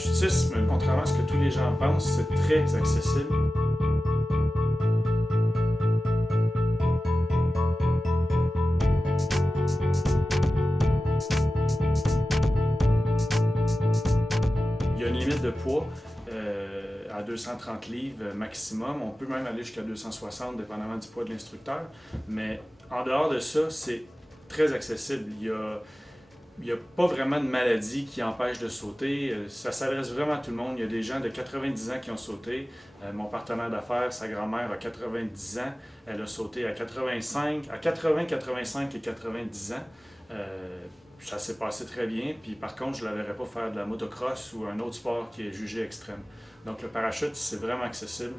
parachutisme, contrairement à ce que tous les gens pensent, c'est très accessible. Il y a une limite de poids à 230 livres maximum. On peut même aller jusqu'à 260, dépendamment du poids de l'instructeur. Mais en dehors de ça, c'est très accessible. Il n'y a pas vraiment de maladie qui empêche de sauter. Ça s'adresse vraiment à tout le monde. Il y a des gens de 90 ans qui ont sauté. Mon partenaire d'affaires, sa grand-mère a 90 ans. Elle a sauté à 80, 85 et 90 ans. Ça s'est passé très bien. Puis par contre, je ne la verrais pas faire de la motocross ou un autre sport qui est jugé extrême. Donc le parachute, c'est vraiment accessible.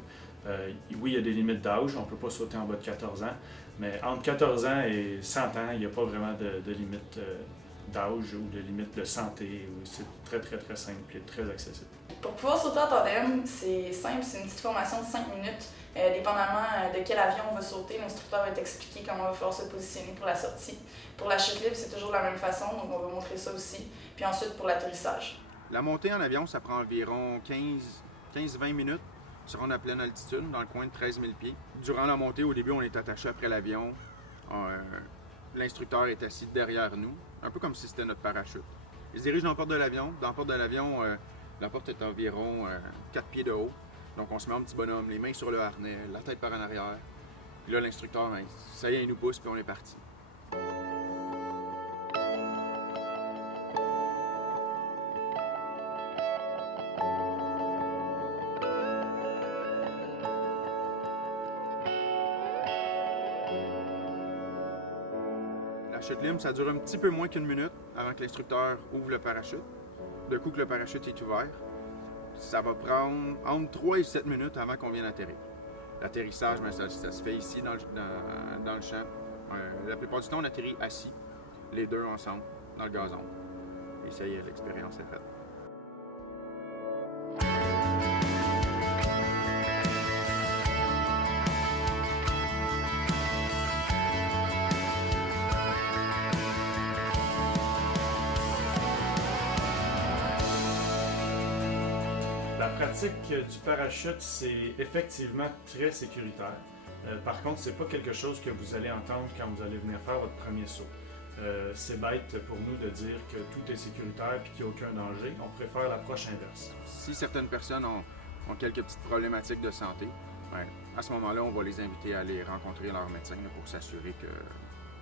Oui, il y a des limites d'âge. On ne peut pas sauter en bas de 14 ans. Mais entre 14 ans et 100 ans, il n'y a pas vraiment de limite d'âge ou de limite de santé. C'est très, très, très simple et très accessible. Pour pouvoir sauter en tandem, c'est simple, c'est une petite formation de 5 minutes. Dépendamment de quel avion on va sauter, l'instructeur va t'expliquer comment il va falloir se positionner pour la sortie. Pour la chute libre, c'est toujours la même façon, donc on va montrer ça aussi. Puis ensuite, pour l'atterrissage. La montée en avion, ça prend environ 15-20 minutes sur une à pleine altitude, dans le coin de 13 000 pieds. Durant la montée, au début, on est attaché après l'avion. L'instructeur est assis derrière nous, un peu comme si c'était notre parachute. Il se dirige dans la porte de l'avion. Dans la porte de l'avion, la porte est environ 4 pieds de haut. Donc on se met en petit bonhomme, les mains sur le harnais, la tête par en arrière. Puis là, l'instructeur, ça y est, il nous pousse, puis on est parti. La chute libre, ça dure un petit peu moins qu'une minute avant que l'instructeur ouvre le parachute. De coup que le parachute est ouvert, ça va prendre entre 3 et 7 minutes avant qu'on vienne atterrir. L'atterrissage, ça se fait ici dans le champ. La plupart du temps, on atterrit assis, les deux ensemble, dans le gazon. Et ça y est, l'expérience est faite. La pratique du parachute, c'est effectivement très sécuritaire. Par contre, c'est pas quelque chose que vous allez entendre quand vous allez venir faire votre premier saut. C'est bête pour nous de dire que tout est sécuritaire et qu'il n'y a aucun danger. On préfère l'approche inverse. Si certaines personnes ont quelques petites problématiques de santé, à ce moment-là, on va les inviter à aller rencontrer leur médecin pour s'assurer qu'ils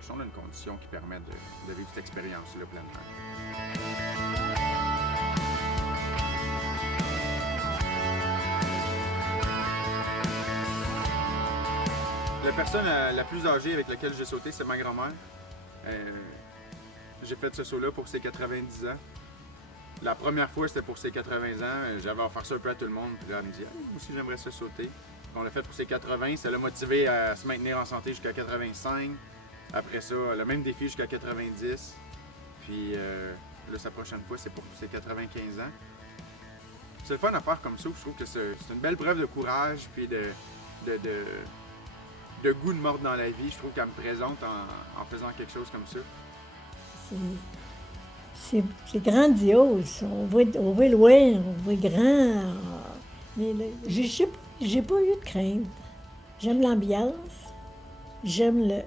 sont dans une condition qui permet de vivre cette expérience-là pleinement. La personne la plus âgée avec laquelle j'ai sauté, c'est ma grand-mère. J'ai fait ce saut-là pour ses 90 ans. La première fois, c'était pour ses 80 ans. J'avais offert ça un peu à tout le monde. Puis là, elle me dit « moi aussi, j'aimerais ça sauter ». On l'a fait pour ses 80. Ça l'a motivé à se maintenir en santé jusqu'à 85. Après ça, le même défi jusqu'à 90. Puis là, sa prochaine fois, c'est pour ses 95 ans. C'est le fun à faire comme ça. Je trouve que c'est une belle preuve de courage puis de goût de mordre dans la vie. Je trouve qu'elle me présente en faisant quelque chose comme ça. C'est grandiose. On voit loin, on voit grand. Mais j'ai pas eu de crainte. J'aime l'ambiance. J'aime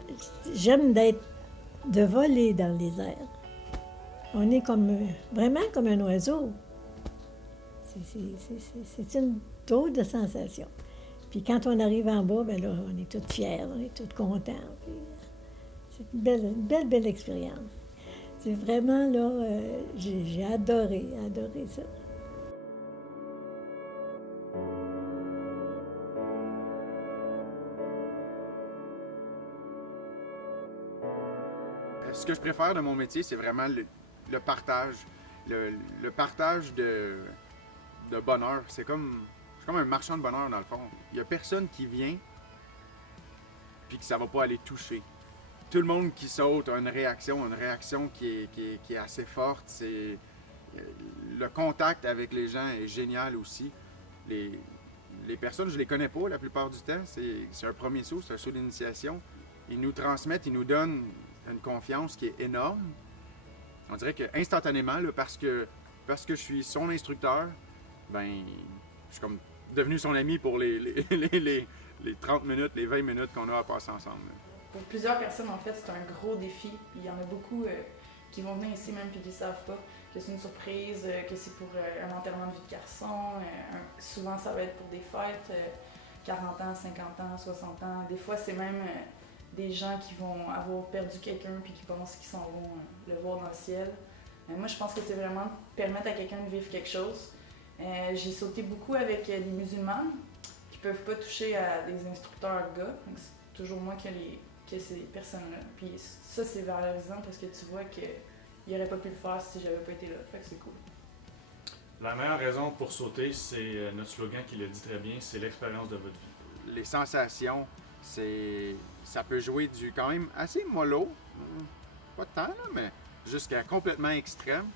de voler dans les airs. On est vraiment comme un oiseau. C'est une drôle de sensation. Puis quand on arrive en bas, ben là, on est tous fiers, on est tous contents. C'est une belle expérience. C'est vraiment, là, j'ai adoré ça. Ce que je préfère de mon métier, c'est vraiment le partage. Le partage de bonheur. C'est comme un marchand de bonheur, dans le fond. Il n'y a personne qui vient puis que ça va pas aller toucher. Tout le monde qui saute a une réaction qui est assez forte. Le contact avec les gens est génial aussi. Les personnes, je les connais pas la plupart du temps. C'est un premier saut, c'est un saut d'initiation. Ils nous transmettent, ils nous donnent une confiance qui est énorme. On dirait que instantanément, là, parce que parce que je suis son instructeur, ben, je suis comme devenu son ami pour les 30 minutes, les 20 minutes qu'on a à passer ensemble. Pour plusieurs personnes, en fait, c'est un gros défi. Il y en a beaucoup qui vont venir ici même puis qui ne savent pas que c'est une surprise, que c'est pour un enterrement de vie de garçon. Souvent, ça va être pour des fêtes, 40 ans, 50 ans, 60 ans. Des fois, c'est même des gens qui vont avoir perdu quelqu'un puis qui pensent qu'ils s'en vont le voir dans le ciel. Moi, je pense que c'est vraiment permettre à quelqu'un de vivre quelque chose. J'ai sauté beaucoup avec des musulmans qui ne peuvent pas toucher à des instructeurs gars. Donc, c'est toujours moi que ces personnes-là. Puis ça, c'est valorisant parce que tu vois qu'il n'aurait pas pu le faire si j'avais pas été là. Fait que c'est cool. La meilleure raison pour sauter, c'est notre slogan qui le dit très bien, c'est l'expérience de votre vie. Les sensations, ça peut jouer du quand même assez mollo, pas tant là, mais jusqu'à complètement extrême.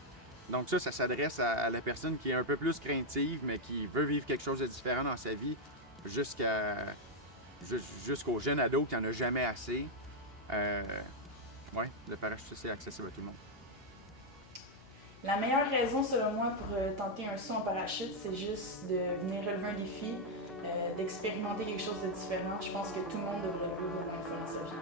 Donc ça s'adresse à la personne qui est un peu plus craintive, mais qui veut vivre quelque chose de différent dans sa vie, jusqu'au jeune ado qui n'en a jamais assez. Ouais, le parachute, c'est accessible à tout le monde. La meilleure raison, selon moi, pour tenter un saut en parachute, c'est juste de venir relever un défi, d'expérimenter quelque chose de différent. Je pense que tout le monde devrait le vivre au moins une fois dans sa vie.